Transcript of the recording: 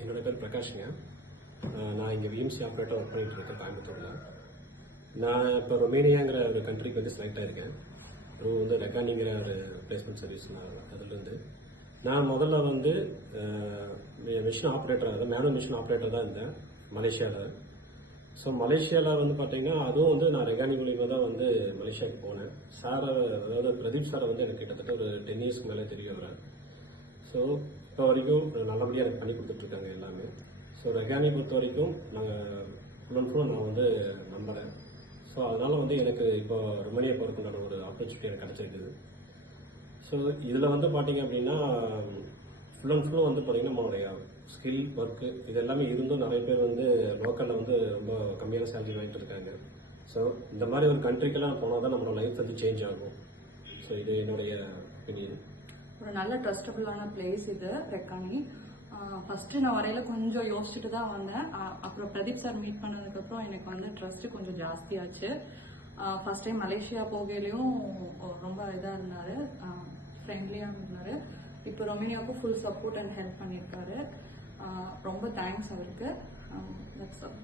என்னோட பேர் பிரகாஷ்ங்க. நான் இங்கே விஎம்சி ஆப்ரேட்டர் ஒர்க் பண்ணிட்டு இருக்கேன் கோயம்புத்தூரில். நான் இப்போ ரொமேனியாங்கிற ஒரு கண்ட்ரிக்கு வந்து செலக்ட் ஆகிருக்கேன். வந்து ரெக்கார்டிங்கிற ஒரு பிளேஸ்மெண்ட் சர்வீஸ் அதுலேருந்து நான் முதல்ல வந்து மிஷின் ஆப்ரேட்டர், அதாவது மேனுவல் மிஷின் ஆப்ரேட்டர் தான் இருந்தேன் மலேசியாவில். ஸோ மலேசியாவில் வந்து பார்த்தீங்கன்னா அதுவும் வந்து நான் ரெக்கார்டிங் மூலியமாக தான் வந்து மலேசியாவுக்கு போனேன். சாரை, அதாவது பிரதீப் சாரை வந்து எனக்கு கிட்டத்தட்ட ஒரு 10 இயர்ஸ்க்கு மேலே தெரிய வரேன். ஸோ இப்போ வரைக்கும் நல்லபடியாக எனக்கு பண்ணி கொடுத்துட்ருக்காங்க எல்லாமே. ஸோ ரெக்கார்டிங் பொறுத்த வரைக்கும் நாங்கள் ஃபுல் அண்ட் ஃபுல் நான் வந்து நம்புகிறேன். ஸோ அதனால் வந்து எனக்கு இப்போ ரொமேனியா போகிறதுக்கான ஒரு ஆப்பர்ச்சுனிட்டி எனக்கு கிடச்சிருக்குது. ஸோ இதில் வந்து பார்த்தீங்க அப்படின்னா ஃபுல் அண்ட் ஃபுல்லும் வந்து பார்த்தீங்கன்னா நம்மளுடைய ஸ்கில் ஒர்க்கு இது எல்லாமே இருந்தும் நிறைய பேர் வந்து லோக்கலில் வந்து ரொம்ப கம்மியான சேலரி வாங்கிட்டு இருக்காங்க. ஸோ இந்த மாதிரி ஒரு கண்ட்ரிக்கெல்லாம் போனால் தான் நம்மளோட லைஃப் வந்து சேஞ்ச் ஆகும். ஸோ இது என்னுடைய ஒப்பீனியன். ஒரு நல்ல ட்ரஸ்டபுளான பிளேஸ் இது ரெக்கானி. ஃபஸ்ட்டு நான் வரையில கொஞ்சம் யோசிச்சுட்டு தான் வந்தேன். அப்புறம் பிரதீப் சார் மீட் பண்ணதுக்கப்புறம் எனக்கு வந்து ட்ரஸ்ட்டு கொஞ்சம் ஜாஸ்தியாச்சு. ஃபர்ஸ்ட் டைம் மலேசியா போகையிலையும் ரொம்ப இதாக இருந்தார், ஃப்ரெண்ட்லியாக இருந்தார். இப்போ ரொமேனியாவுக்கும் ஃபுல் சப்போர்ட் அண்ட் ஹெல்ப் பண்ணியிருக்காரு. ரொம்ப தேங்க்ஸ் அவருக்கு. That's all.